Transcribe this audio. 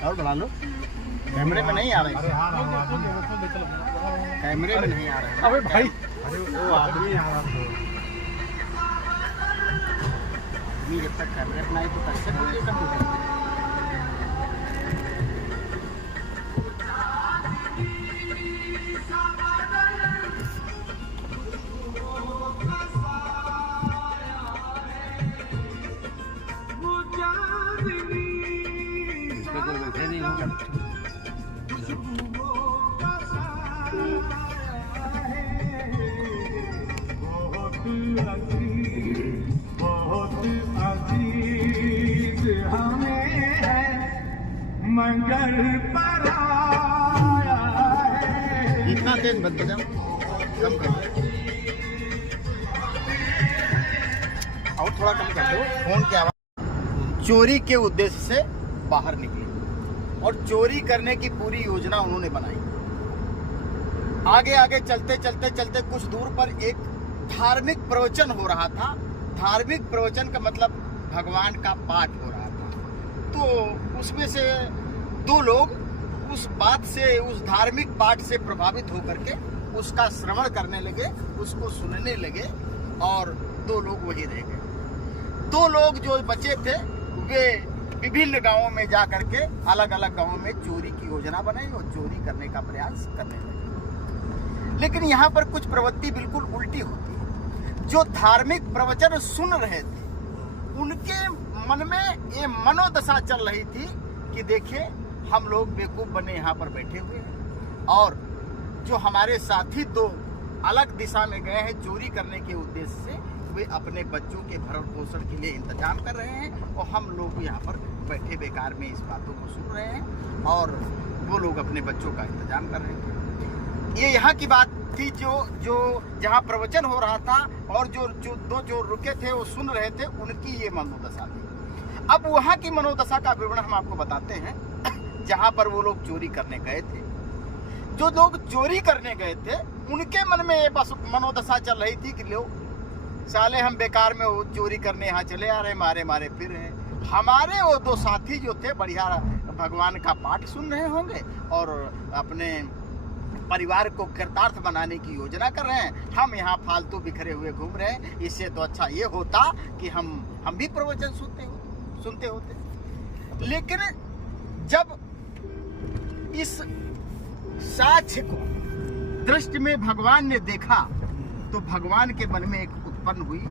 और बढ़ा लो। कैमरे में नहीं आ रहे, कैमरे में नहीं आ रहे। अबे भाई वो आदमी आ रहा था, जब तक कैमरे में नहीं तो कैसे बोलिए कंप्यूटर। मंगल पर आया है। इतना तेज मत बजाओ, कम करो और थोड़ा कम कर दो फोन की आवाज। चोरी के उद्देश्य से बाहर निकले और चोरी करने की पूरी योजना उन्होंने बनाई। आगे आगे चलते चलते चलते कुछ दूर पर एक धार्मिक प्रवचन हो रहा था। धार्मिक प्रवचन का मतलब भगवान का पाठ हो रहा था। तो उसमें से दो लोग उस बात से, उस धार्मिक पाठ से प्रभावित होकर के उसका श्रवण करने लगे, उसको सुनने लगे और दो लोग वही रह गए। दो लोग जो बचे थे वे विभिन्न गांवों में जा करके अलग अलग गांवों में चोरी की योजना बनाई और चोरी करने का प्रयास करने लगे। लेकिन यहाँ पर कुछ प्रवृत्ति बिल्कुल उल्टी होती है। जो धार्मिक प्रवचन सुन रहे थे उनके मन में ये मनोदशा चल रही थी कि देखिए हम लोग बेवकूफ बने यहाँ पर बैठे हुए हैं और जो हमारे साथी दो अलग दिशा में गए हैं चोरी करने के उद्देश्य से, वे अपने बच्चों के भरण पोषण के लिए इंतजाम कर रहे हैं और हम लोग यहाँ पर बैठे बेकार में इस बातों को सुन रहे हैं और वो लोग अपने बच्चों का इंतजाम कर रहे हैं। ये यहाँ की बात थी जो जहाँ प्रवचन हो रहा था और जो दो जो रुके थे वो सुन रहे थे, उनकी ये मनोदशा थी। अब वहाँ की मनोदशा का विवरण हम आपको बताते हैं जहाँ पर वो लोग चोरी करने गए थे। जो लोग चोरी करने गए थे उनके मन में ये बस मनोदशा चल रही थी कि लो साले हम बेकार में वो चोरी करने यहाँ चले आ रहे, मारे मारे फिर रहे। हमारे वो दो साथी जो थे बढ़िया भगवान का पाठ सुन रहे होंगे और अपने परिवार को कृतार्थ बनाने की योजना कर रहे हैं, हम यहाँ फालतू बिखरे हुए घूम रहे हैं। इससे तो अच्छा ये होता कि हम भी प्रवचन सुनते होते। लेकिन जब इस साक्ष्य को दृष्टि में भगवान ने देखा तो भगवान के मन में एक उत्पन्न हुई